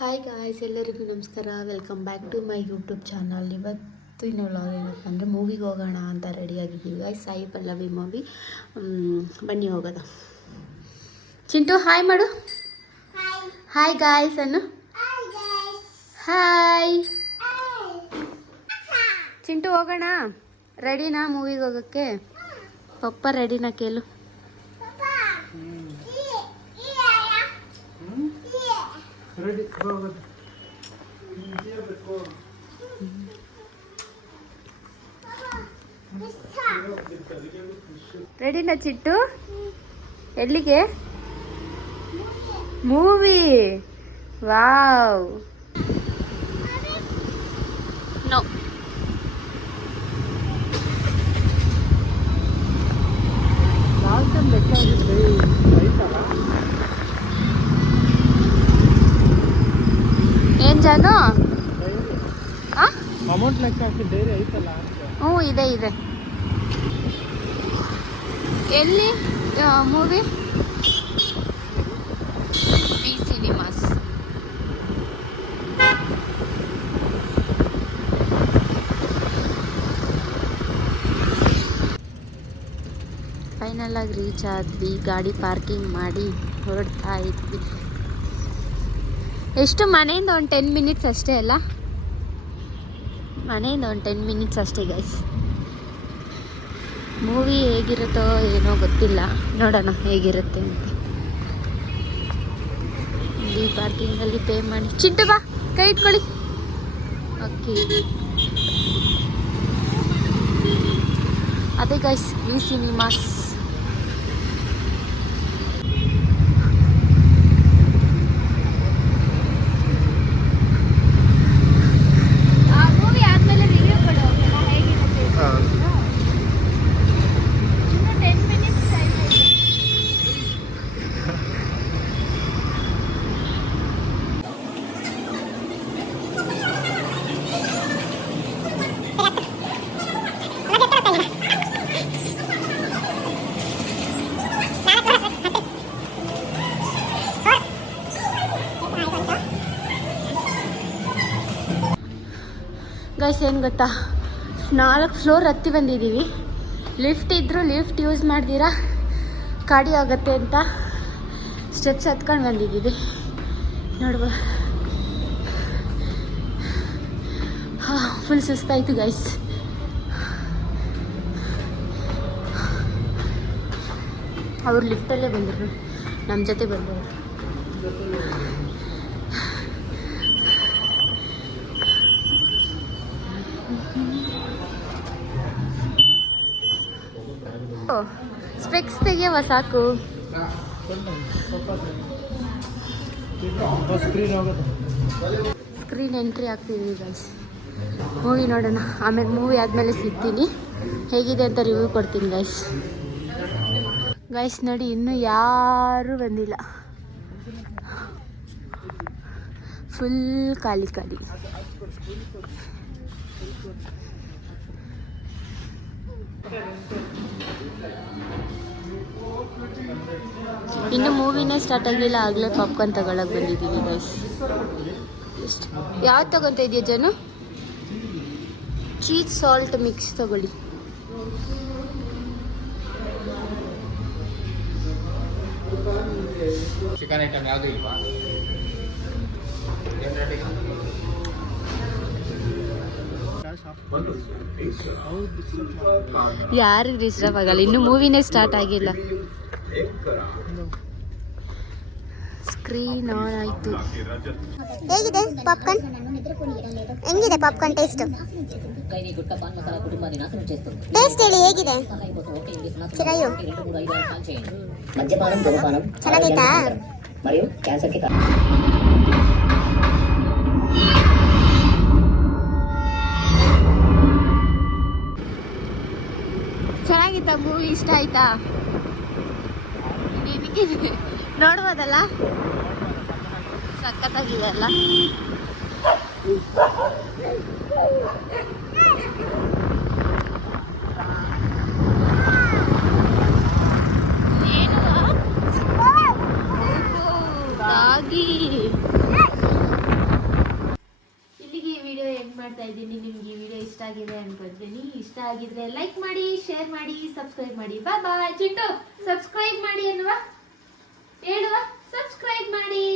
Hi guys, ಎಲ್ಲರಿಗೂ ನಮಸ್ಕಾರ. Welcome back to my YouTube channel. ಇವತ್ತಿನ ವ್ಲಾಗ್ ಏನಪ್ಪ ಅಂದರೆ ಮೂವಿಗೆ ಹೋಗೋಣ ಅಂತ ರೆಡಿಯಾಗಿದ್ದೀವಿ ಗಾಯ್ಸ್. ಸಾಯಿ ಪಲ್ಲವಿ ಮೂವಿ. ಬನ್ನಿ ಹೋಗೋದ. ಚಿಂಟು ಹಾಯ್ ಮಾಡು. ಹಾಯ್ ಗಾಯ್ಸ್ ಅನ್ನು. ಹಾಯ್ ಚಿಂಟು, ಹೋಗೋಣ? ರೆಡಿನಾ ಮೂವಿಗೆ ಹೋಗೋಕ್ಕೆ? ಪಪ್ಪ ರೆಡಿನಾ ಕೇಳು. ರೆಡಿನಾ ಚಿಟ್ಟು? ಎಲ್ಲಿಗೆ? ಮೂವಿ. ವಾವ್. ನೋ. ಏನ್ ಜಾನು? ಅಮೌಂಟ್ ಲೆಕ್ಕ ಹಾಕಿ ಡೈರಿ ಐತಲ್ಲ? ಹ್ಞೂ, ಇದೆ ಇದೆ. ಎಲ್ಲಿ ಮೂವಿ? V cinemas. ಫೈನಲ್ ಆಗಿ ರೀಚ್ ಆದ್ವಿ. ಗಾಡಿ ಪಾರ್ಕಿಂಗ್ ಮಾಡಿ ಹೊರಡ್ತಾ ಇದ್ವಿ. ಎಷ್ಟು ಮನೆಯಿಂದ ಒಂದು 10 ಮಿನಿಟ್ಸ್ ಅಷ್ಟೇ ಅಲ್ಲ? ಮನೆಯಿಂದ ಒಂದು 10 ಮಿನಿಟ್ಸ್ ಅಷ್ಟೇ ಗೈಸ್. ಮೂವಿ ಹೇಗಿರುತ್ತೋ ಏನೋ ಗೊತ್ತಿಲ್ಲ, ನೋಡೋಣ ಹೇಗಿರುತ್ತೆ ಅಂತ. ಇಲ್ಲಿ ಪಾರ್ಕಿಂಗಲ್ಲಿ ಪೇ ಮಾಡಿ. ಚಿಂಟು ಬಾ, ಕೈ ಇಟ್ಕೊಳ್ಳಿ. ಓಕೆ, ಅದೇ ಗೈಸ್ ವಿ ಸಿನಿಮಾಸ್. ಗೈಸ್ ಏನು ಗೊತ್ತಾ, 4 ಫ್ಲೋರ್ ಹತ್ತಿ ಬಂದಿದ್ದೀವಿ. ಲಿಫ್ಟ್ ಇದ್ದರೂ ಲಿಫ್ಟ್ ಯೂಸ್ ಮಾಡ್ದಿರಾ ಗಾಡಿ ಆಗುತ್ತೆ ಅಂತ ಸ್ಟೆಪ್ಸ್ ಹತ್ಕೊಂಡು ಬಂದಿದ್ದೀವಿ. ನೋಡುವ, ಫುಲ್ ಸುಸ್ತಾಯಿತು ಗೈಸ್. ಅವ್ರು ಲಿಫ್ಟಲ್ಲೇ ಬಂದರು, ನಮ್ಮ ಜೊತೆ ಬಂದವರು. ಸ್ಪೆಕ್ಸ್ ತೆಗಿಯವ ಸಾಕು. ಸ್ಕ್ರೀನ್ ಎಂಟ್ರಿ ಆಗ್ತಿದ್ದೀವಿ ಗೈಸ್. ಮೂವಿ ನೋಡೋಣ, ಆಮೇಲೆ ಮೂವಿ ಆದಮೇಲೆ ಸಿಗ್ತೀನಿ. ಹೇಗಿದೆ ಅಂತ ರಿವ್ಯೂ ಕೊಡ್ತೀನಿ ಗೈಸ್. ಗೈಸ್ ನೋಡಿ, ಇನ್ನೂ ಯಾರೂ ಬಂದಿಲ್ಲ. ಫುಲ್ ಖಾಲಿ ಖಾಲಿ. ಇನ್ನು ಮೂವಿನೇ ಸ್ಟಾರ್ಟ್ ಆಗಲಿಲ್ಲ, ಆಗಲೇ ಪಾಪ್ಕಾರ್ನ್ ತಗೊಳಕ್ಕೆ ಬಂದಿದ್ದೀವಿ ಗೈಸ್. ಯಾವ್ದು ತಗೊತಾ ಇದೆಯಾ ಜನು? ಚೀಸ್ ಸಾಲ್ಟ್ ಮಿಕ್ಸ್ ತಗೊಳ್ಳಿ. ಚಿಕನ್ ಐಟಮ್ ಯಾವುದು ಇಲ್ವಾ? ಯಾರಿಗೆ ಡಿಸ್ಟರ್ಬ್ ಆಗಲ್ಲ, ಇನ್ನು ಮೂವಿನೇ ಸ್ಟಾರ್ಟ್ ಆಗಿಲ್ಲ. ಸ್ಕ್ರೀನ್ ಆನ್ ಆಯಿತು. ಹೇಗಿದೆ ಪಾಪ್ಕಾರ್ನ್? ಹೆಂಗಿದೆ ಪಾಪ್ಕಾರ್ನ್ ಟೇಸ್ಟ್? ಟೇಸ್ಟ್ ಹೇಳಿ ಹೇಗಿದೆ? ಚೆನ್ನಾಗೈತಾ? ಚೆನ್ನಾಗಿತ್ತಾ ಮೂವಿ? ಇಷ್ಟ ಆಯ್ತಾ? ನೋಡ್ಬೋದಲ್ಲ, ಸಖತ್ತಾಗಿದೆ ಅಲ್ಲ? ಏನು ಇದ್ದೀನಿ. ನಿಮ್ಗೆ ಈ ವಿಡಿಯೋ ಇಷ್ಟ ಆಗಿದೆ ಅನ್ಕೊಳ್ತೀನಿ. ಇಷ್ಟ ಆಗಿದ್ರೆ ಲೈಕ್ ಮಾಡಿ, ಶೇರ್ ಮಾಡಿ, ಸಬ್ಸ್ಕ್ರೈಬ್ ಮಾಡಿ. ಬಾಯ್ ಬಾಯ್. ಚಿಟ್ಟು ಸಬ್ಸ್ಕ್ರೈಬ್ ಮಾಡಿ ಅನ್ನುವ ಹೇಳುವ, ಸಬ್ಸ್ಕ್ರೈಬ್ ಮಾಡಿ.